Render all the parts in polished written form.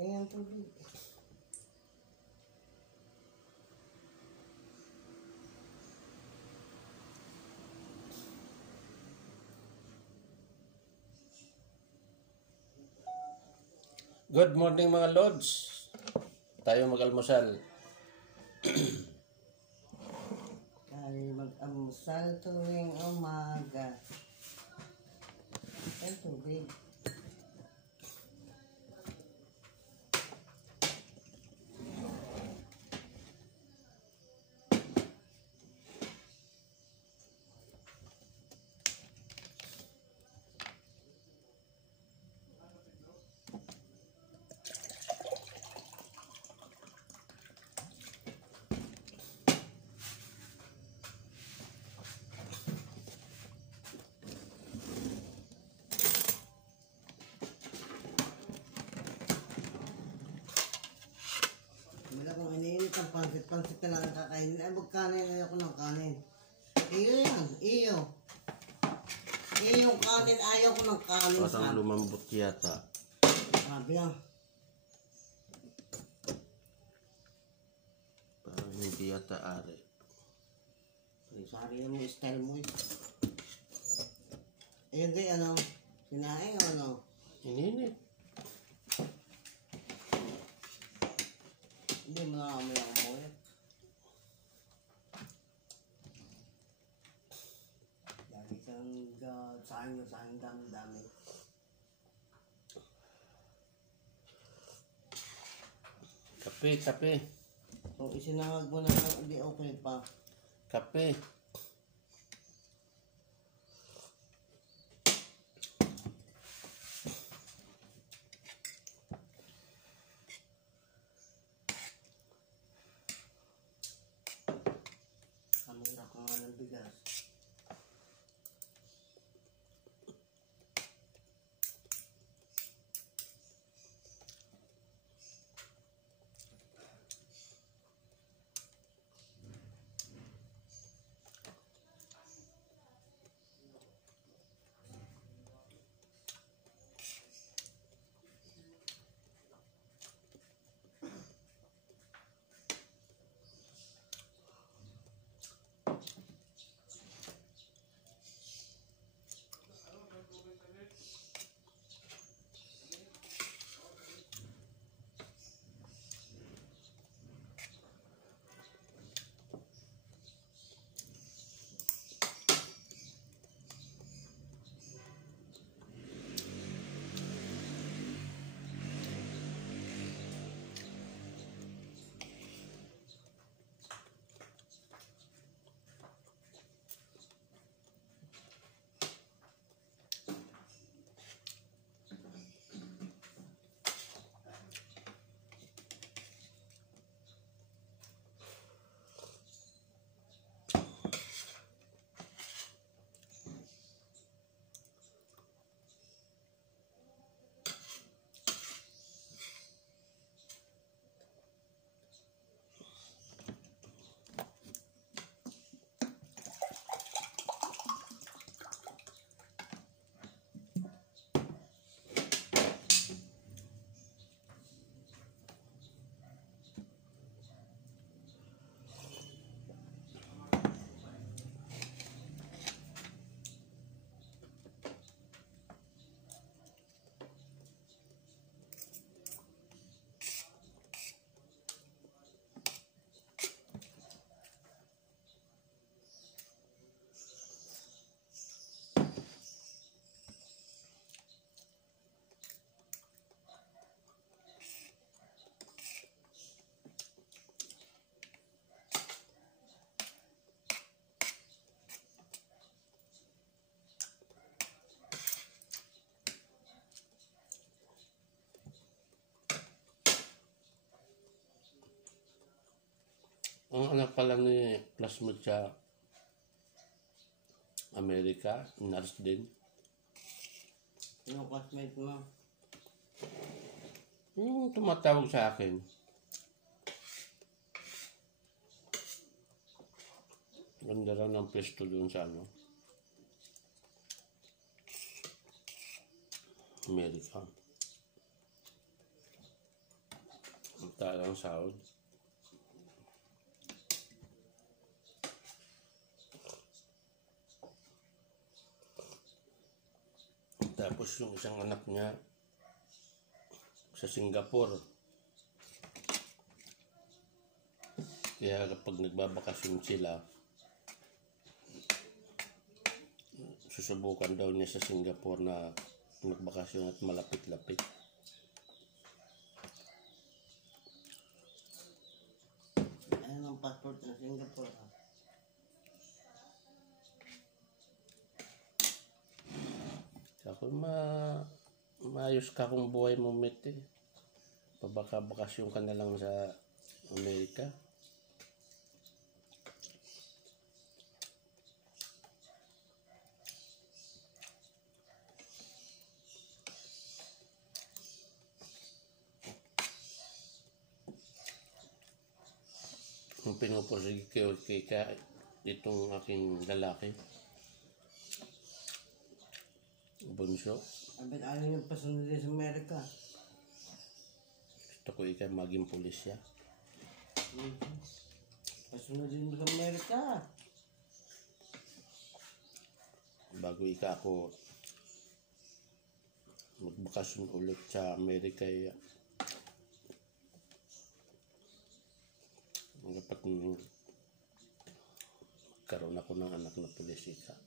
Tingnan tubig. Good morning mga Lods. Tayo mag-almusal. Tayo mag-almusal tuwing umaga. Ay, tubig. Wala kong iniinit ang pansit na lang kakainin. Ay, huwag kanin. Ayoko ng kanin. Iyo yan. Iyo. Iyo yung kanin. Ayaw ko ng kanin. Parang lumambot yata. Sabi lang. Parang hindi yata ari. Sari mo, style mo. Ayun din, ano? Sinaing o ano? Ininit. Hindi mo na kami ang umuwi. Lagi kang sayang dami-dami. Kape. Kung isinangag mo na hindi okay pa. Kape. Kamura ka nga ng bigas. Ang anak pala ni classmate sa Amerika, nurse din. Yung classmate mo. Yung tumatawag sa akin. Ganda raw ng pwesto doon sa ano. Amerika. Talang sahod. Tapos yung isang anak niya sa Singapore. Kaya kapag nagbabakasyon sila, susubukan daw niya sa Singapore na magbakasyon at malapit-lapit. Ano ang passport ng Singapore? Ako maayos ka kung buhay mo, met eh. Pabaka-bakasyon ka na lang sa Amerika. Kung pinupursige kay itong aking lalaki, bunso, Abit ayaw yung pasunod sa Amerika. gusto ko ikaw maging pulisya. Pasunod din mo sa Amerika. Bago ako magbakasyon ulit sa Amerika, dapat magkaroon ako ng anak na pulisika.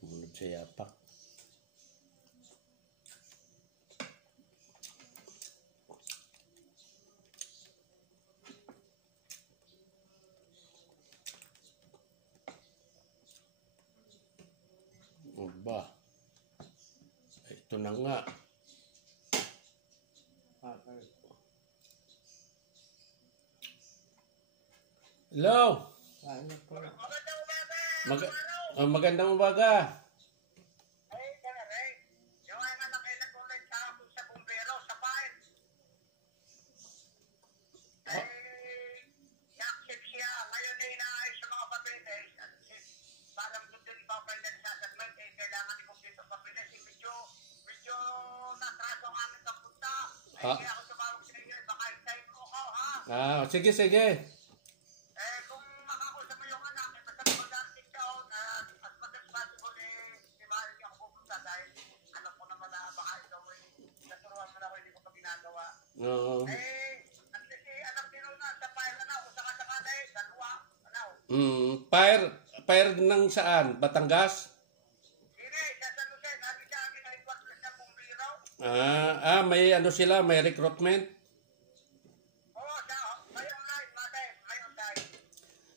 Sumunod sa yapak. Ba? Ito na nga. Hello! Kain na po. Magandang umaga. Ay, kanare. Yung ay anak ay nag-ulit sa bumbero, sa bahay. Ay, na-accept siya. Ngayon ay inaayos sa mga papeles. Parang doon din ipapailan sa assessment. Kailangan i-complete ang papeles. Medyo natraso ang aming kapunta. Ay, kaya ako tumawag sa inyo. Baka hintayin mo ako, ha? Sige. Kung makakusap mo yung anak, basta mag-arting ka as much as possible, di maaari niya ako pupunta dahil alam ko naman na baka ikaw naturuan mo na ako, hindi ko pa ginagawa. Oo. At least alam nyo na sa file na kung saka-saka dalawa, Fire ng saan? Batangas? Hindi, sa San Jose, sabi sa amin na ikwatlas na bumbiro. May sila, may recruitment. Oo, mayroon tayo.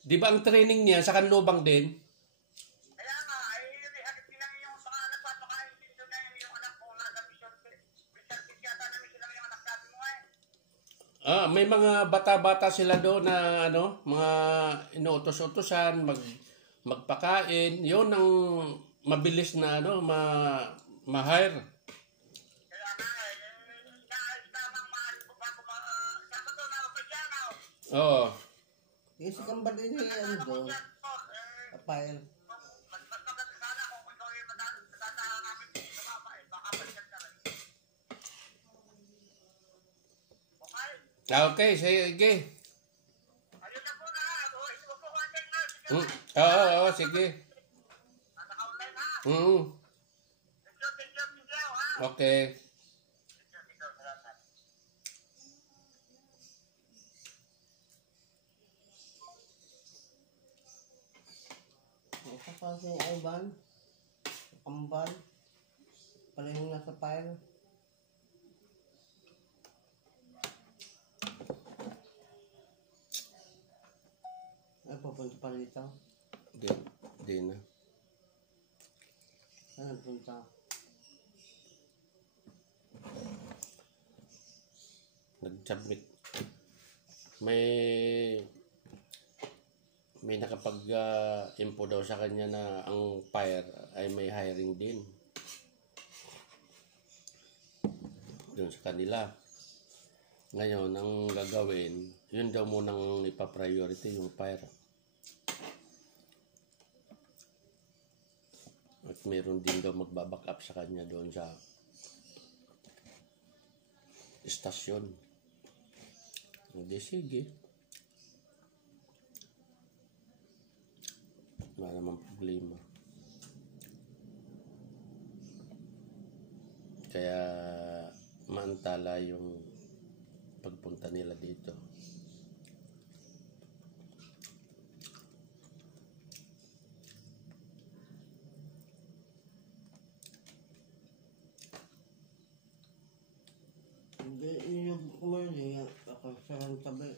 Di ba ang training niya sa Kanlubang din? Kaya nga, hagit nilang yung mga nagpapakain din doon na yung anak ko nasa mission. Mission yata na mission lang yung anak sabi mo May mga bata-bata sila doon na mga inuutos-utosan, magpakain. Yun ang mabilis na ma-hire. Kaya nga, tamang mahal ko bago sabi to na opisyana. Oo. Yung si Kambal din yung doon. Apayal. Mas maganda sana kung ikaw yung matatahan namin sumama baka balikan ka rin. Okay? Okay, sige. Ayun na po na. Hindi mo po konting na. Oo, sige. Naka-online ha. Thank you, ha. Okay. Thank you, salamat. Ito pa si Ivan. Kambal. Pala yung nasa file. Ay, papunta pa rito. Di na. Saan punta? Nag-submit. May nakapag-info daw sa kanya na ang fire ay may hiring din. Doon sa kanila. Ngayon, ang gagawin, yun daw munang ipa-priority yung fire. At meron din daw magbaback up sa kanya doon sa istasyon. Hindi, sige. Wala namang problema. Kaya maantala yung pagpunta nila dito. Hindi, yung kumali, ako sarang tabi.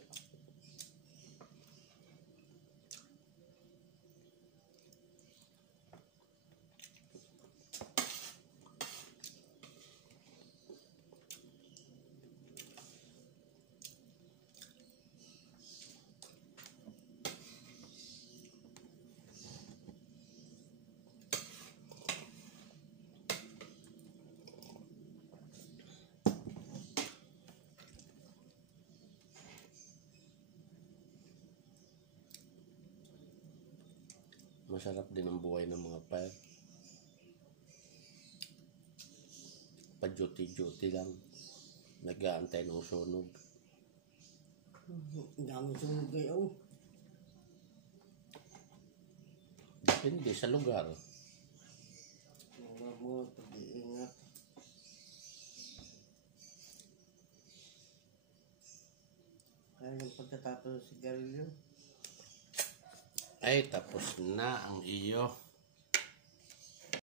Masarap din ang buhay ng mga pet. Pa-duty-duty lang. Nag-aantay ng sunog. Ang dami sunog kayo. Depende sa lugar. Mga mo, pag-iingat. Kaya yung pagkatapos ng sigarilyo. Ay, tapos na ang iyo.